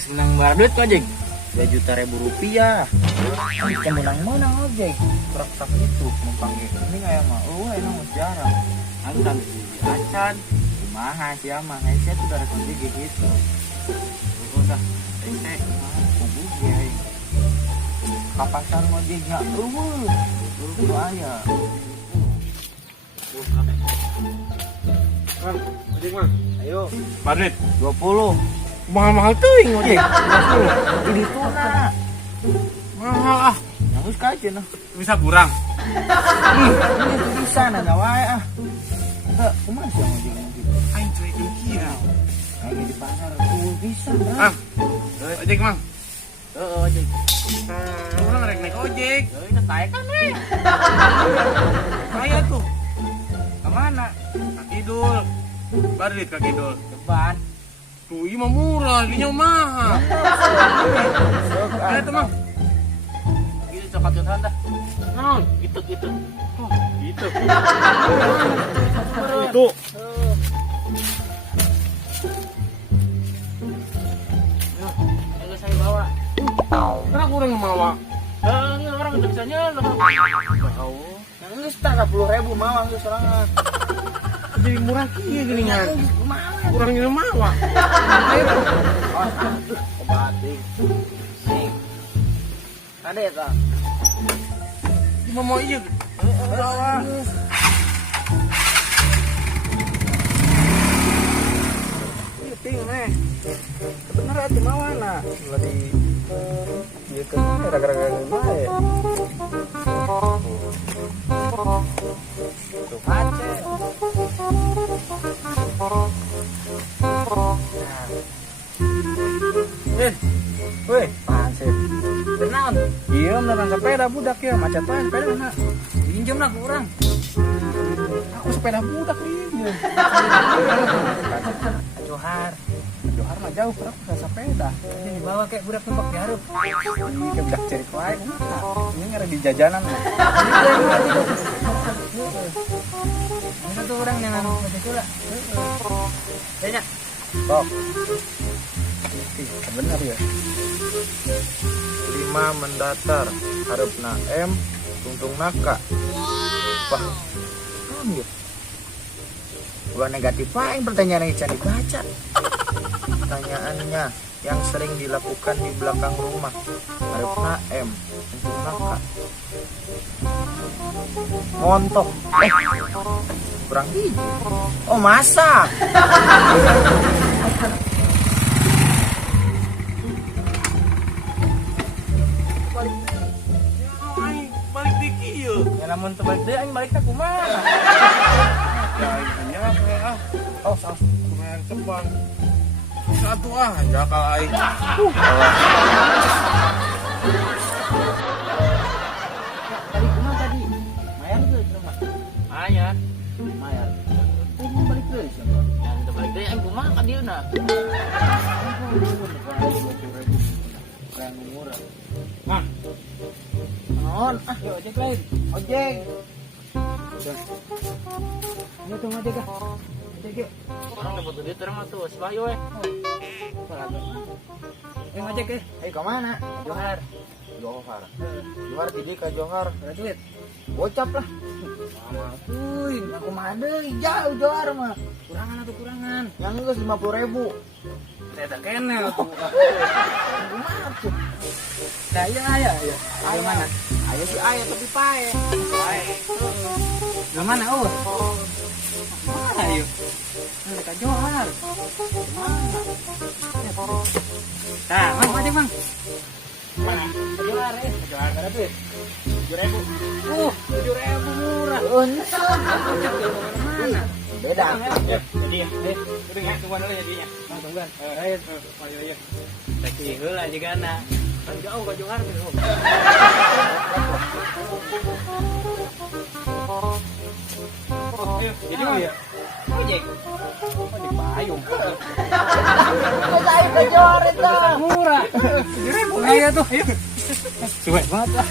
Geus menang barang duit kok Jeng? 2.000.000 rupiah. Bisa menang-menang ojek. Truk itu numpang ini kayak mah. Oh, emang jarang. Aku tanggung di acan. Kumaha sih mah? Saya tuh dari kunci gitu. Udah, saya Kubu ya. Kapasan ojeknya. Itu aya. Mang, ojek mang. Ayo, Barnet 20. mahal-mahal teuing ojek. Ini tuna. Mahal ah. Yang geus kajen nah. Bisa kurang. Ini tuh bisa nanya wae ah. Enggak, kumaha sih ojek gitu. Aing cuy kira. Lagi di pasar tuh bisa, Bang. Mang. Ojek mang. Heeh, ojek. Orang rek naik ojek. Itu saya kan nih. Saya tuh Kemana? Kakidul. Barnet Kakidul. Depan. Tuh ini mah murah, ini mahal. Ayo tuh mang. Gitu coklat johan dah. Non, Itu. oh, gitu. Itu. Ayo saya bawa. Kenapa orang ngemawa? Ini orang udah bisa nyelok. Tahu. Yang ini 10.000 mawang itu serangan. Jadi murah kieu gini nya. Kumaha? Kurang ngemawa. Kebatik. Nih. Ada ya, Kak? Cuma mau iya. Ini ting nih. Sebenarnya di mana? Lagi ya kan gara-gara gimana ya? Tuh kaca. Weh, pansip. Tenang. Iya, meneran sepeda budak ya, macet wae sepeda nak. Pinjam lah kurang. Aku sepeda budak pinjam. Johar. Johar mah jauh, kurang bisa sepeda. Ini dibawa kayak budak numpak garuk. Ini kayak budak cerik wae. Ini ngeri di jajanan. Ini tuh orang yang baca cula. Banyak. Tok. Benar ya. 5 mendatar, harapna M, tungtung naka. Wah, ambil. Gua negatif aing pertanyaan yang bisa dibaca. Pertanyaannya yang sering dilakukan di belakang rumah, harapna M, tungtung naka. Montok. Kurang hiji. Oh, masak. Balik di kieu. Ya namun teu balik deui aing balik ka kumaha? Ya ini ah. Oh, saos. Lumayan cepat. Satu ah, jakal aing. Tadi kumaha tadi? Mayan tuh ke rumah. Mayan. Ini balik deui cenah. Ya teu balik deui aing kumaha ka dieu na? Mang, Non, yuk ojek lain. Ojek. Ini tuh ojek ah. Ojek yuk. Orang dapat duit orang mah tuh, sebayo ojek Ayo ke mana? Johar. Johar jadi ke Johar. Ada duit. Bocap lah. Mama, tuh, aku mah ada jauh Johar mah. Kurangan. Yang itu 50.000. Saya tak kenal tuh. Kumaha tuh? Nah, iya. Ayo mana? Ayo si ayo tapi pae. Gimana mana? Mana ayo? Dekat Johar. Mana? Nah, Mang, aja Mang. Mana? Johar Johar berapa duit? 7.000. 7.000 murah. Mana? Beda. jadi udah ya tungguan dulu jadinya. Tungguan. Ayo. Taksi heula juga na. Kan jauh ke Johar gitu. Jadi mah ya. Ojek. Di payung. Kok saya ke Johar itu? Murah. 7.000. Ayo tuh, ayo. Cuek banget.